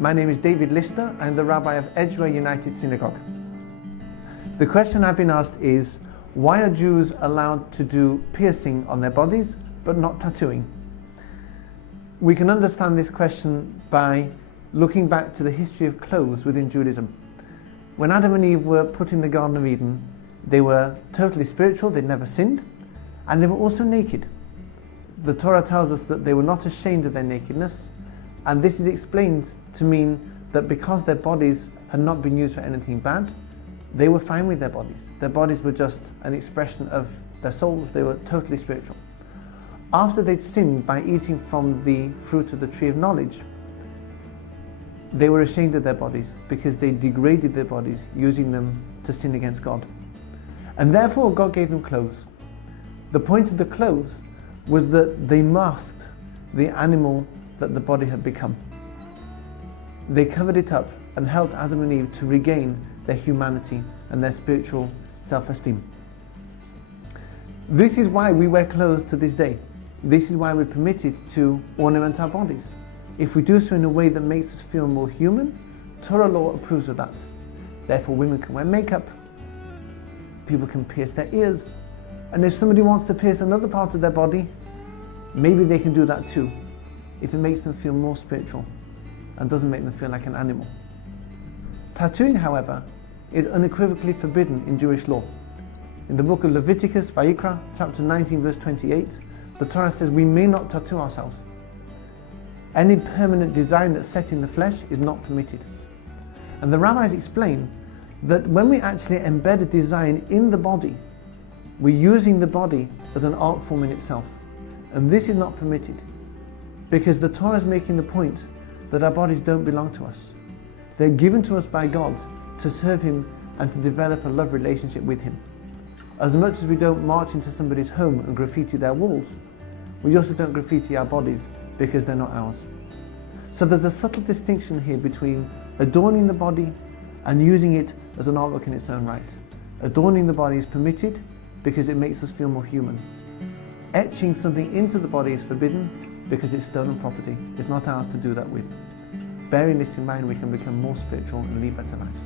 My name is David Lister. I'm the Rabbi of Edgware United Synagogue. The question I've been asked is, why are Jews allowed to do piercing on their bodies but not tattooing? We can understand this question by looking back to the history of clothes within Judaism. When Adam and Eve were put in the Garden of Eden, they were totally spiritual, they'd never sinned, and they were also naked. The Torah tells us that they were not ashamed of their nakedness, and this is explained to mean that because their bodies had not been used for anything bad, they were fine with their bodies. Their bodies were just an expression of their souls, they were totally spiritual. After they'd sinned by eating from the fruit of the tree of knowledge, they were ashamed of their bodies because they degraded their bodies using them to sin against God. And therefore God gave them clothes. The point of the clothes was that they masked the animal that the body had become. They covered it up and helped Adam and Eve to regain their humanity and their spiritual self-esteem. This is why we wear clothes to this day. This is why we're permitted to ornament our bodies. If we do so in a way that makes us feel more human, Torah law approves of that. Therefore women can wear makeup, people can pierce their ears, and if somebody wants to pierce another part of their body, maybe they can do that too, if it makes them feel more spiritual and doesn't make them feel like an animal. Tattooing, however, is unequivocally forbidden in Jewish law. In the book of Leviticus, Vayikra, chapter 19, verse 28, the Torah says we may not tattoo ourselves. Any permanent design that's set in the flesh is not permitted. And the rabbis explain that when we actually embed a design in the body, we're using the body as an art form in itself. And this is not permitted, because the Torah is making the point that our bodies don't belong to us. They're given to us by God to serve Him and to develop a love relationship with Him. As much as we don't march into somebody's home and graffiti their walls, we also don't graffiti our bodies because they're not ours. So there's a subtle distinction here between adorning the body and using it as an artwork in its own right. Adorning the body is permitted because it makes us feel more human. Etching something into the body is forbidden because it's stolen property. It's not ours to do that with. Bearing this in mind, we can become more spiritual and lead better lives.